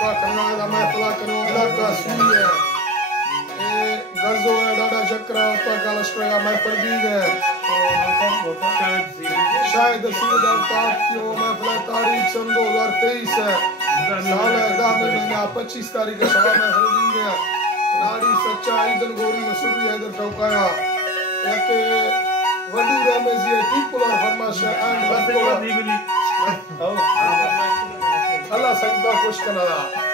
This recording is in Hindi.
का करना है महफिला करो इलाका सुनी है गजो है डाडा चक्रा तो का लश्कर का महफिल भी है शायद सीधा ताप क्यों महफिल तारीख सन 2023 है साल है 10 महीना 25 तारीख के शाम महफिल भी है नारी सच्चाई दल गोरी मसूरी हैदर टोकाया एक वडू रमेजी पीपल और फरमाश एंड अल्लाह संगता खुश करना